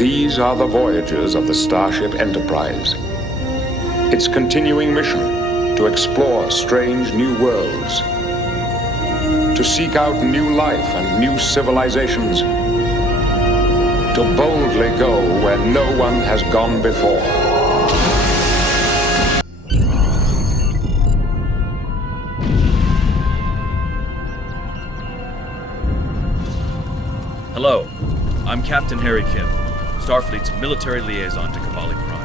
These are the voyages of the Starship Enterprise. Its continuing mission to explore strange new worlds, to seek out new life and new civilizations, to boldly go where no one has gone before. Hello, I'm Captain Harry Kim, Starfleet's military liaison to Kabali Prime.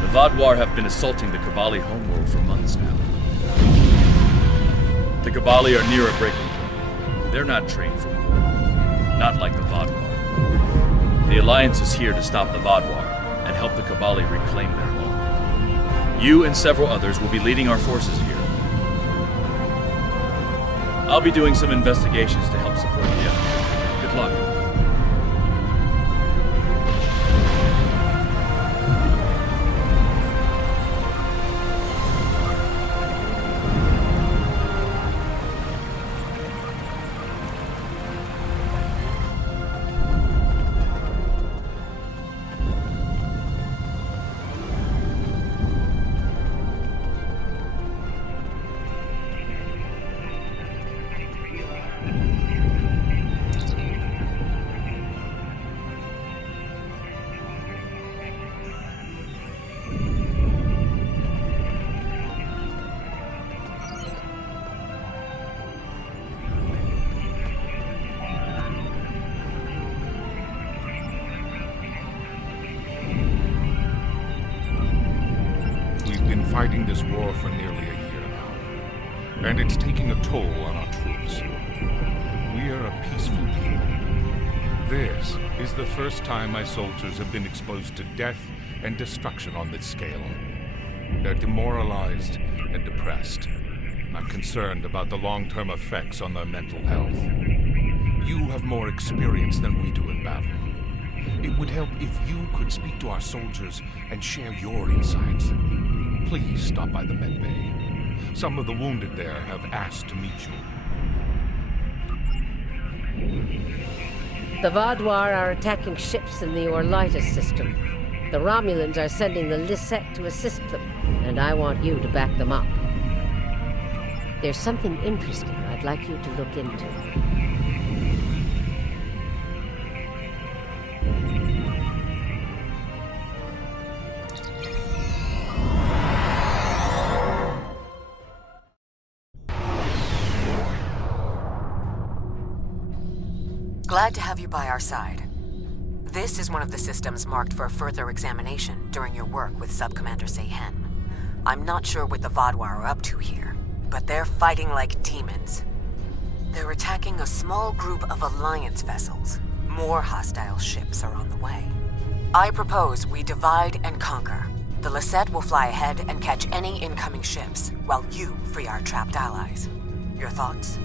The Vaadwaur have been assaulting the Kabali homeworld for months now. The Kabali are near a breaking point. They're not trained for war, not like the Vaadwaur. The Alliance is here to stop the Vaadwaur and help the Kabali reclaim their home. You and several others will be leading our forces here. I'll be doing some investigations to help support the effort. Good luck. Fighting this war for nearly a year now, and it's taking a toll on our troops. We are a peaceful people. This is the first time my soldiers have been exposed to death and destruction on this scale. They're demoralized and depressed, not concerned about the long-term effects on their mental health. You have more experience than we do in battle. It would help if you could speak to our soldiers and share your insights. Please stop by the med bay. Some of the wounded there have asked to meet you. The Vaadwaur are attacking ships in the Orlitis system. The Romulans are sending the Lisette to assist them, and I want you to back them up. There's something interesting I'd like you to look into. Glad to have you by our side. This is one of the systems marked for further examination during your work with Sub-Commander Seyhen. I'm not sure what the Vaadwaur are up to here, but they're fighting like demons. They're attacking a small group of Alliance vessels. More hostile ships are on the way. I propose we divide and conquer. The Lisette will fly ahead and catch any incoming ships, while you free our trapped allies. Your thoughts?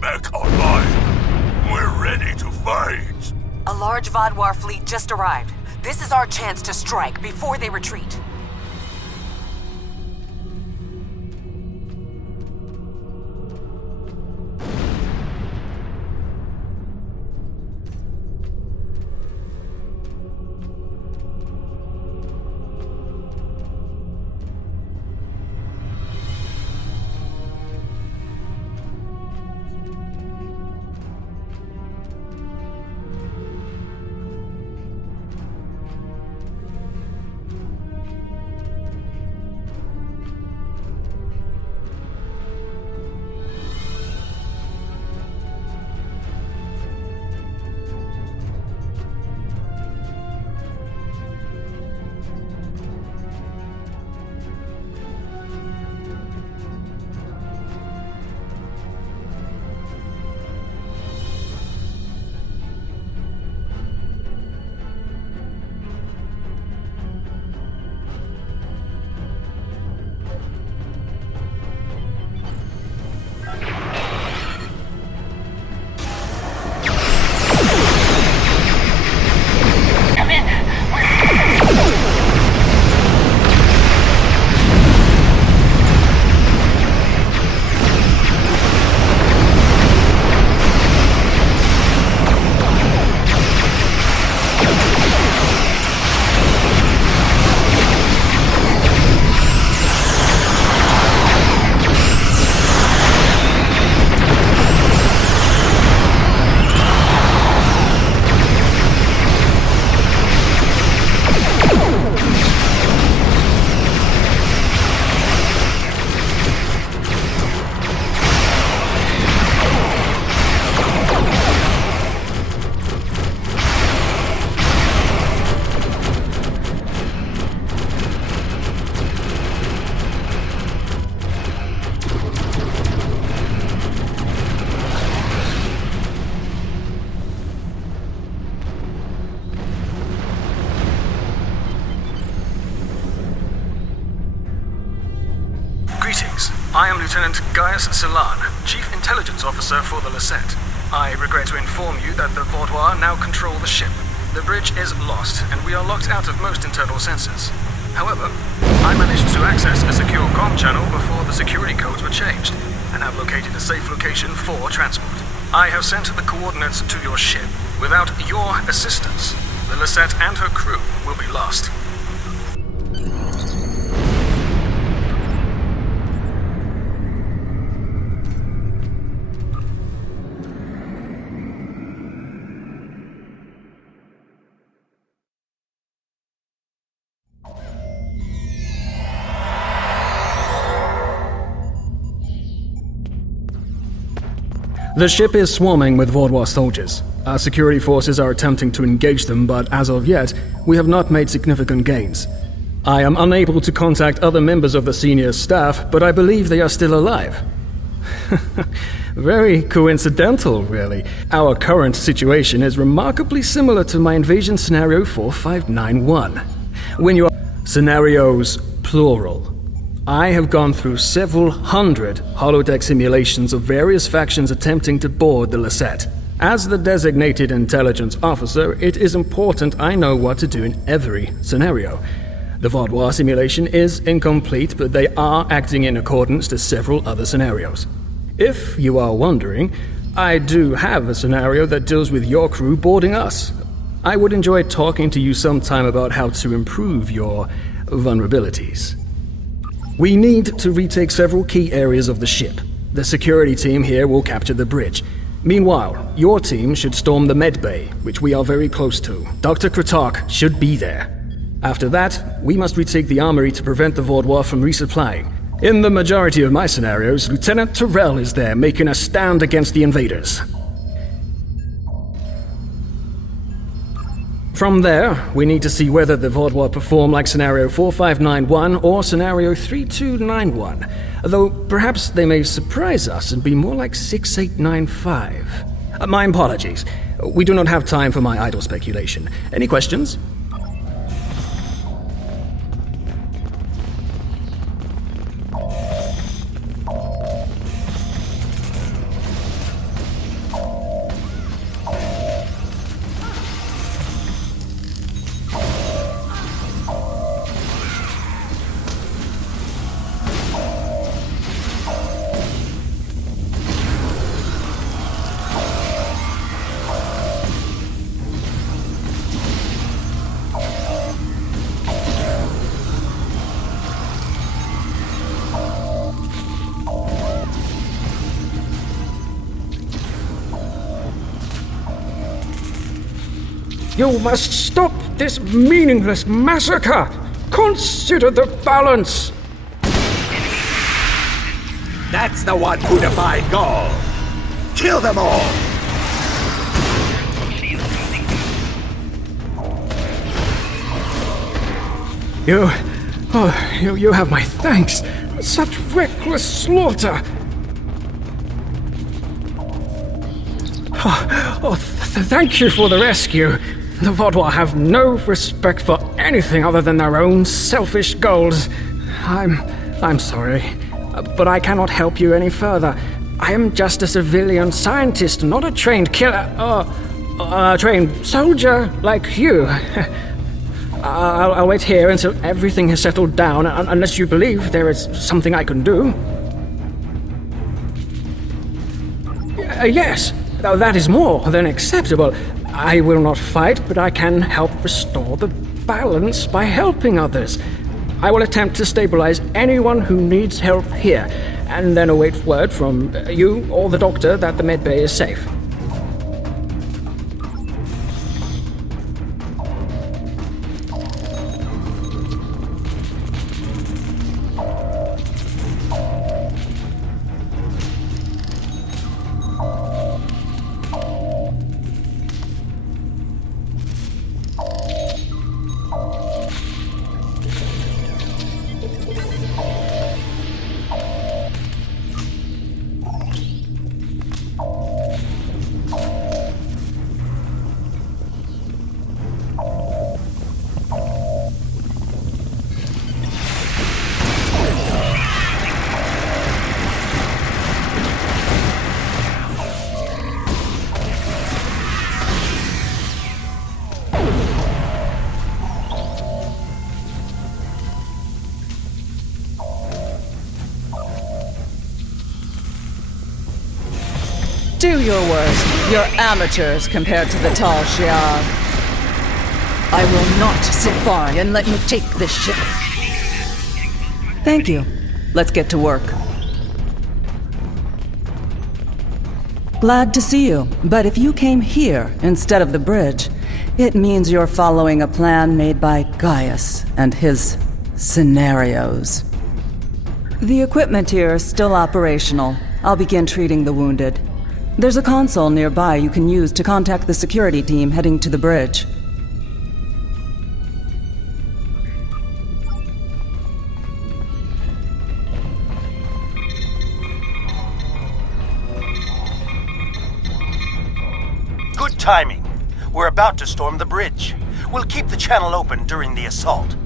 back online. We're ready to fight. A large Vaadwaur fleet just arrived. This is our chance to strike before they retreat. I am Lieutenant Gaius Silan, Chief Intelligence Officer for the Lisette. I regret to inform you that the Vaadwaur now control the ship. The bridge is lost, and we are locked out of most internal sensors. However, I managed to access a secure comm channel before the security codes were changed, and have located a safe location for transport. I have sent the coordinates to your ship. Without your assistance, the Lisette and her crew will be lost. The ship is swarming with Vaadwaur soldiers. Our security forces are attempting to engage them, but as of yet, we have not made significant gains. I am unable to contact other members of the senior staff, but I believe they are still alive. Very coincidental, really. Our current situation is remarkably similar to my invasion scenario 4591. When you are... Scenarios, plural. I have gone through several hundred holodeck simulations of various factions attempting to board the Lisette. As the designated intelligence officer, it is important I know what to do in every scenario. The Vaadwaur simulation is incomplete, but they are acting in accordance to several other scenarios. If you are wondering, I do have a scenario that deals with your crew boarding us. I would enjoy talking to you sometime about how to improve your vulnerabilities. We need to retake several key areas of the ship. The security team here will capture the bridge. Meanwhile, your team should storm the med bay, which we are very close to. Dr. Kratark should be there. After that, we must retake the armory to prevent the Vaadwaur from resupplying. In the majority of my scenarios, Lieutenant Terrell is there making a stand against the invaders. From there, we need to see whether the Vaadwaur perform like Scenario 4591 or Scenario 3291, though perhaps they may surprise us and be more like 6895. My apologies. We do not have time for my idle speculation. Any questions? You must stop this meaningless massacre! Consider the balance! That's the one who defied Gaul! Kill them all! You have my thanks. Such reckless slaughter. Thank you for the rescue. The Vaudois have no respect for anything other than their own selfish goals. I'm sorry, but I cannot help you any further. I am just a civilian scientist, not a trained killer, a trained soldier like you. I'll wait here until everything has settled down, unless you believe there is something I can do. Yes, that is more than acceptable. I will not fight, but I can help restore the balance by helping others. I will attempt to stabilize anyone who needs help here, and then await word from you or the doctor that the medbay is safe. Do your worst. You're amateurs compared to the tall Shiar. I will not sit by and let you take this ship. Thank you. Let's get to work. Glad to see you, but if you came here instead of the bridge, it means you're following a plan made by Gaius and his scenarios. The equipment here is still operational. I'll begin treating the wounded. There's a console nearby you can use to contact the security team heading to the bridge. Good timing. We're about to storm the bridge. We'll keep the channel open during the assault.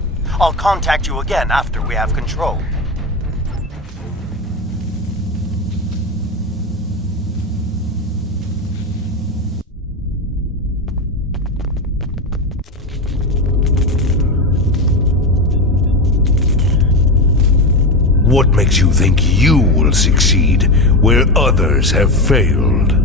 I'll contact you again after we have control. What makes you think you will succeed where others have failed?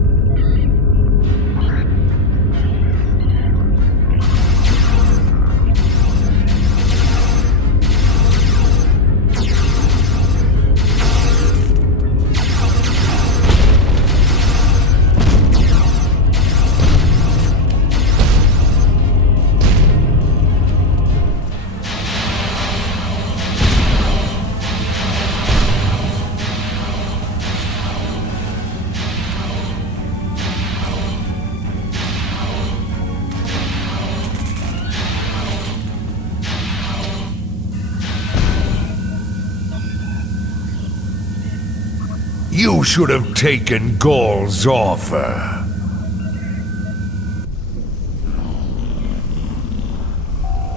You should have taken Gaul's offer.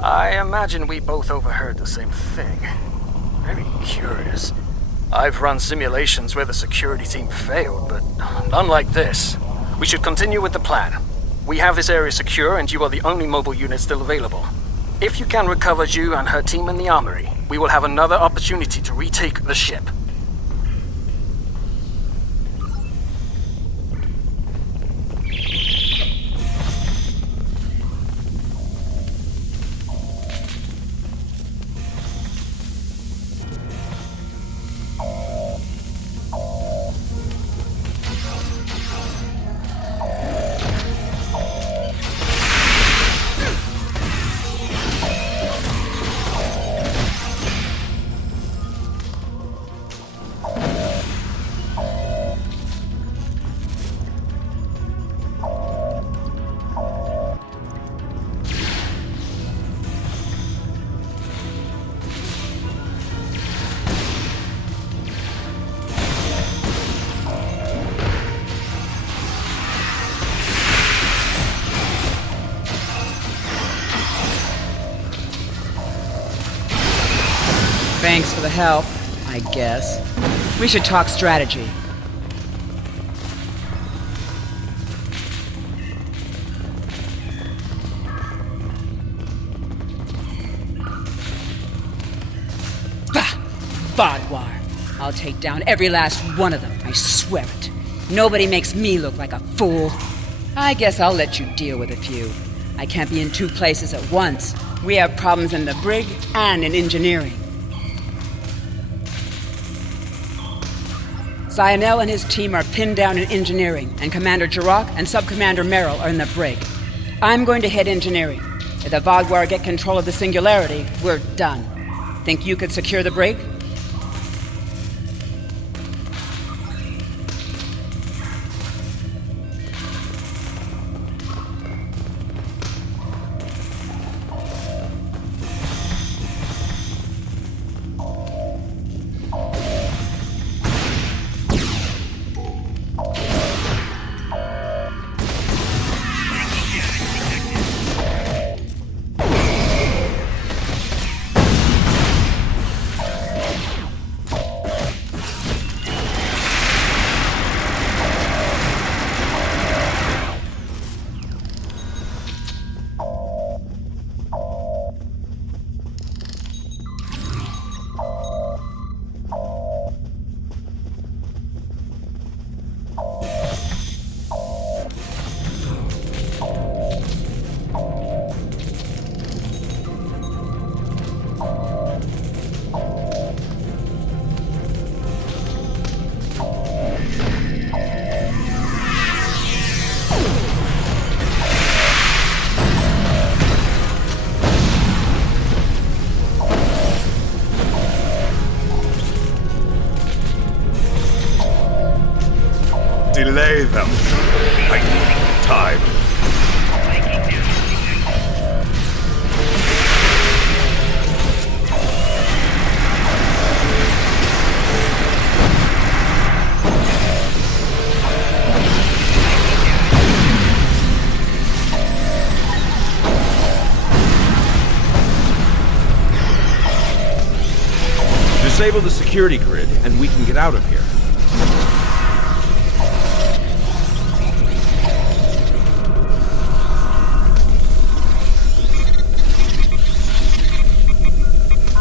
I imagine we both overheard the same thing. Very curious. I've run simulations where the security team failed, but none like this. We should continue with the plan. We have this area secure, and you are the only mobile unit still available. If you can recover Ju and her team in the armory, we will have another opportunity to retake the ship. Thanks for the help, I guess. We should talk strategy. Bah! Vaadwaur. I'll take down every last one of them, I swear it. Nobody makes me look like a fool. I guess I'll let you deal with a few. I can't be in two places at once. We have problems in the brig and in engineering. Zionel and his team are pinned down in engineering, and Commander Jirok and Sub-Commander Merrill are in the brig. I'm going to head engineering. If the Vaadwaur get control of the Singularity, we're done. Think you could secure the brig? Delay them. I need time. Disable the security grid, and we can get out of here.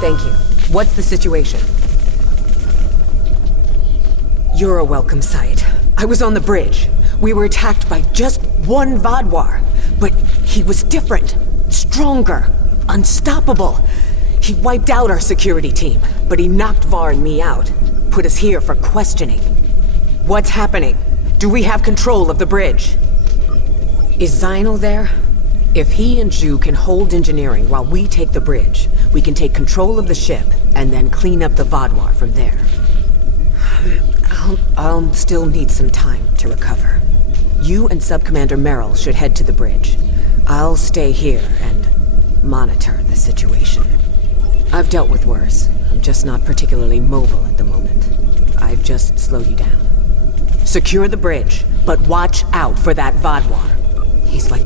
Thank you. What's the situation? You're a welcome sight. I was on the bridge. We were attacked by just one Vaadwaur, but he was different, stronger, unstoppable. He wiped out our security team, but he knocked Var and me out. Put us here for questioning. What's happening? Do we have control of the bridge? Is Zionel there? If he and Zhu can hold engineering while we take the bridge, we can take control of the ship and then clean up the Vaadwaur from there. I'll still need some time to recover. You and Sub-Commander Merrill should head to the bridge. I'll stay here and monitor the situation. I've dealt with worse. I'm just not particularly mobile at the moment. I'd just slow you down. Secure the bridge, but watch out for that Vaadwaur. He's like...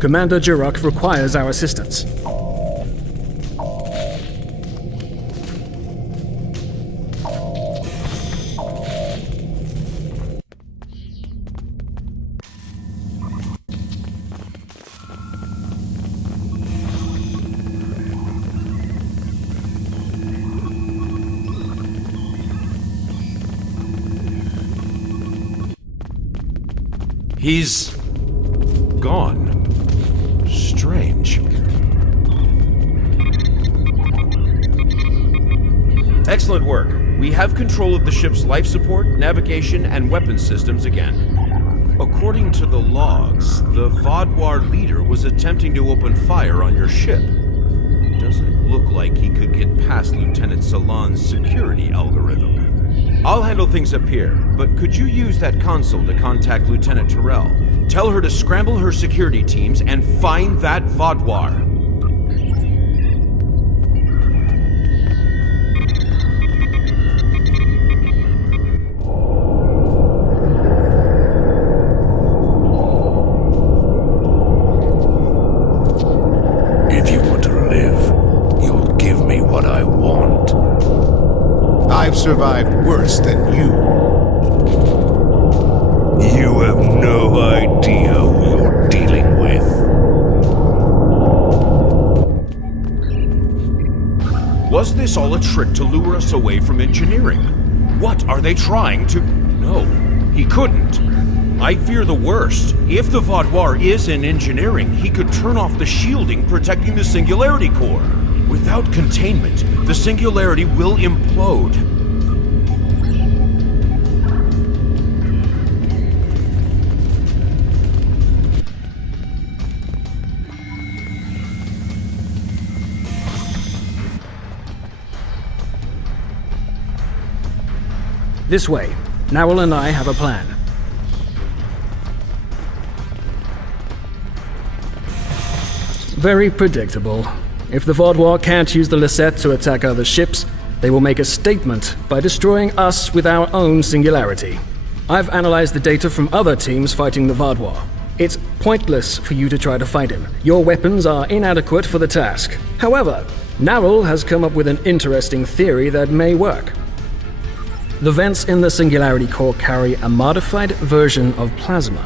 Commander Jirok requires our assistance. He's gone. Strange. Excellent work. We have control of the ship's life support, navigation, and weapons systems again. According to the logs, the Vaadwaur leader was attempting to open fire on your ship. Doesn't look like he could get past Lieutenant Salon's security algorithm. I'll handle things up here, but could you use that console to contact Lieutenant Terrell? Tell her to scramble her security teams and find that Vaadwaur. survived worse than you. You have no idea who you're dealing with. Was this all a trick to lure us away from engineering? What are they trying to... No, he couldn't. I fear the worst. If the Vaudoir is in engineering, he could turn off the shielding protecting the Singularity Core. Without containment, the Singularity will implode. This way. Narwhal and I have a plan. Very predictable. If the Vaudoir can't use the Lisette to attack other ships, they will make a statement by destroying us with our own singularity. I've analyzed the data from other teams fighting the Vaudoir. It's pointless for you to try to fight him. Your weapons are inadequate for the task. However, Narwhal has come up with an interesting theory that may work. The vents in the Singularity Core carry a modified version of plasma.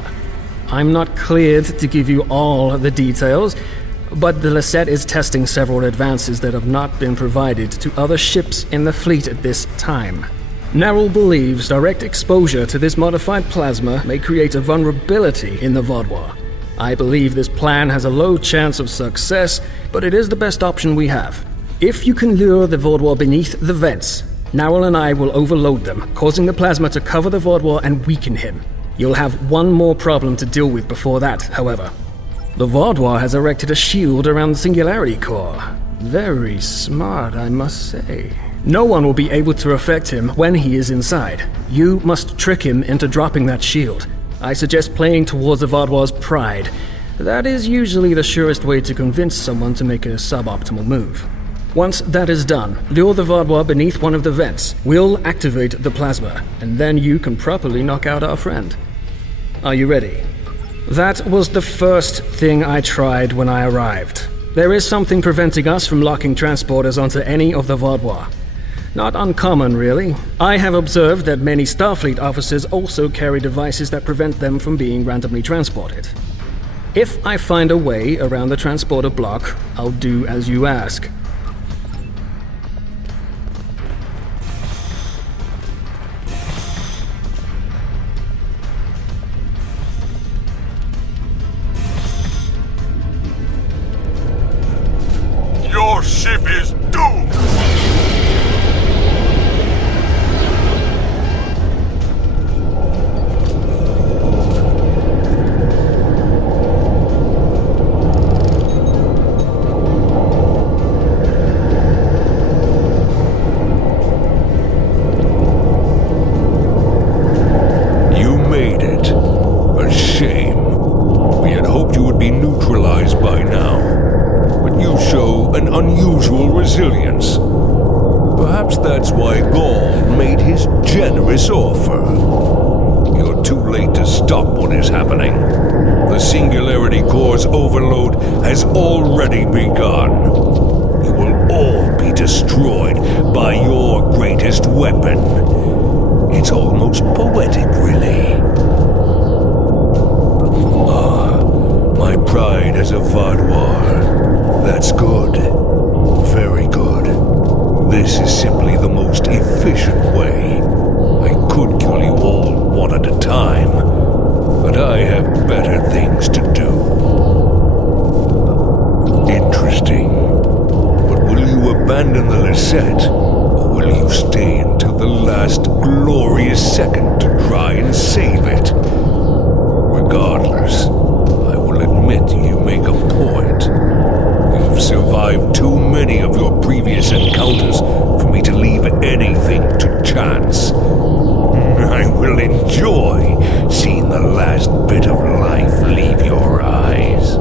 I'm not cleared to give you all the details, but the Lisette is testing several advances that have not been provided to other ships in the fleet at this time. Narwhal believes direct exposure to this modified plasma may create a vulnerability in the Vaudoir. I believe this plan has a low chance of success, but it is the best option we have. If you can lure the Vaudoir beneath the vents, Narwhal and I will overload them, causing the plasma to cover the Vaudoir and weaken him. You'll have one more problem to deal with before that, however. The Vaudoir has erected a shield around the Singularity Core. Very smart, I must say. No one will be able to affect him when he is inside. You must trick him into dropping that shield. I suggest playing towards the Vaudoir's pride. That is usually the surest way to convince someone to make a suboptimal move. Once that is done, lure the Vaudoir beneath one of the vents. We'll activate the plasma, and then you can properly knock out our friend. Are you ready? That was the first thing I tried when I arrived. There is something preventing us from locking transporters onto any of the Vaudoir. Not uncommon, really. I have observed that many Starfleet officers also carry devices that prevent them from being randomly transported. If I find a way around the transporter block, I'll do as you ask. Your ship is doomed! You made it. A shame. We had hoped you would be neutralized by now. But you show an unusual resilience. Perhaps that's why Gaul made his generous offer. You're too late to stop what is happening. The Singularity Core's overload has already begun. You will all be destroyed by your greatest weapon. It's almost poetic, really. My pride as a Vaudoir. That's good. Very good. This is simply the most efficient way. I could kill you all one at a time, but I have better things to do. Interesting. But will you abandon the Lisette, or will you stay until the last glorious second to try and save it? Regardless, I will admit you make a point. You've survived too many of your previous encounters for me to leave anything to chance. I will enjoy seeing the last bit of life leave your eyes.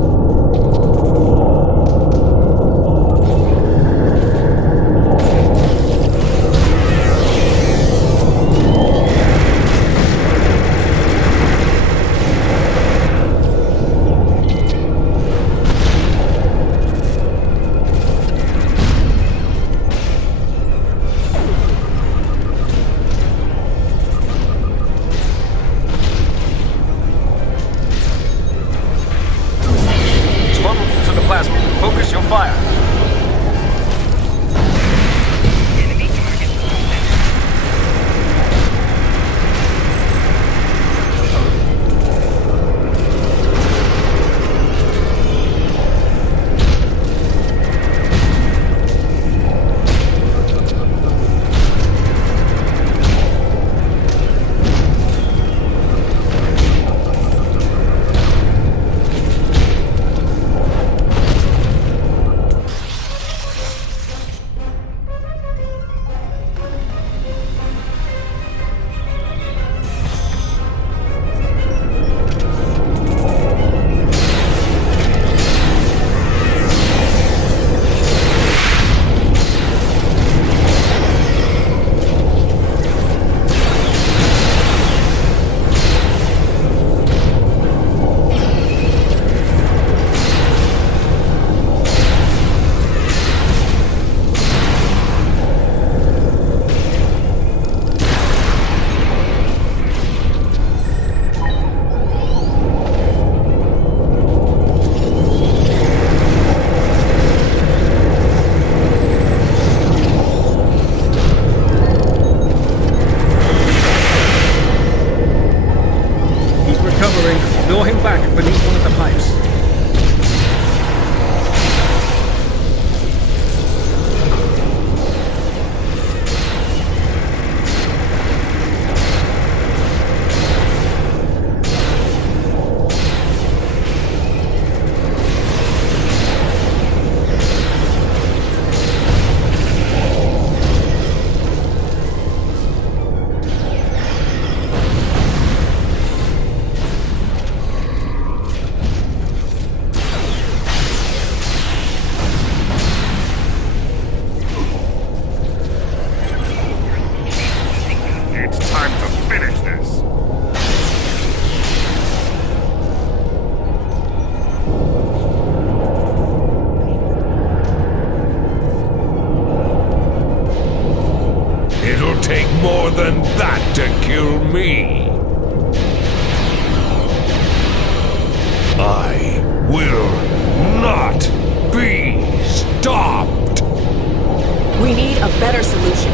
more than that to kill me. I will not be stopped. We need a better solution.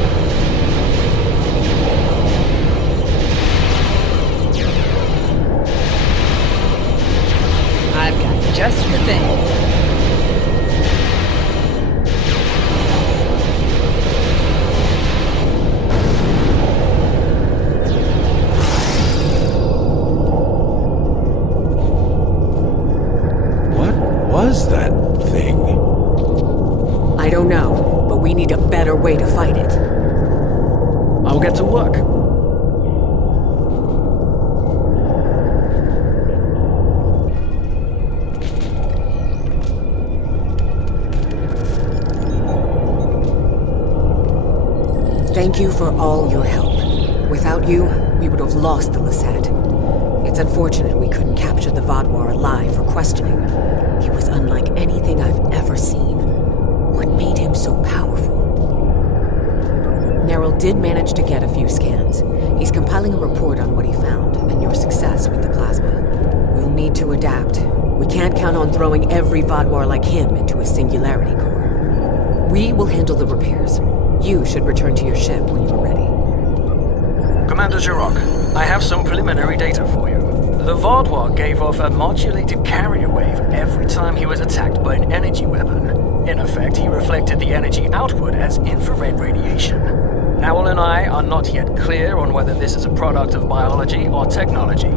I've got just the thing. Was that thing? I don't know, but we need a better way to fight it. I'll get to work. Thank you for all your help. Without you, we would have lost the Lisette. It's unfortunate we couldn't capture the Vaadwaur alive for questioning. He was unlike anything I've ever seen. What made him so powerful? Neril did manage to get a few scans. He's compiling a report on what he found and your success with the plasma. We'll need to adapt. We can't count on throwing every Vaadwaur like him into a singularity core. We will handle the repairs. You should return to your ship when you are ready. Commander Jirok, I have some preliminary data for you. The Vaadwaur gave off a modulated carrier wave every time he was attacked by an energy weapon. In effect, he reflected the energy outward as infrared radiation. Owl and I are not yet clear on whether this is a product of biology or technology,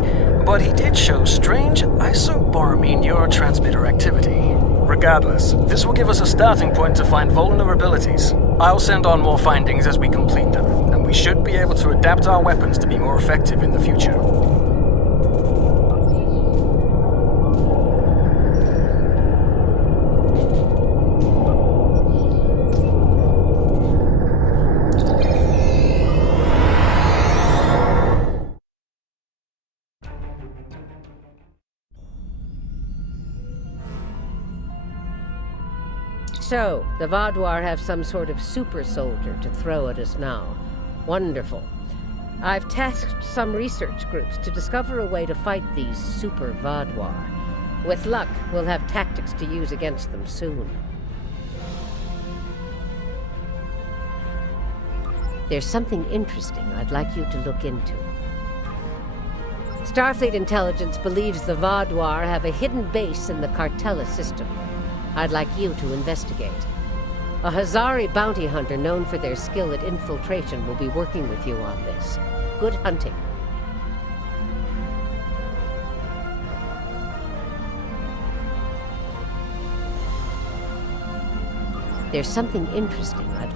but he did show strange isoboromine neurotransmitter activity. Regardless, this will give us a starting point to find vulnerabilities. I'll send on more findings as we complete them, and we should be able to adapt our weapons to be more effective in the future. So, the Vaadwaur have some sort of super soldier to throw at us now. Wonderful. I've tasked some research groups to discover a way to fight these super Vaadwaur. With luck, we'll have tactics to use against them soon. There's something interesting I'd like you to look into. Starfleet intelligence believes the Vaadwaur have a hidden base in the Cartella system. I'd like you to investigate. A Hazari bounty hunter known for their skill at infiltration will be working with you on this. Good hunting. There's something interesting I'd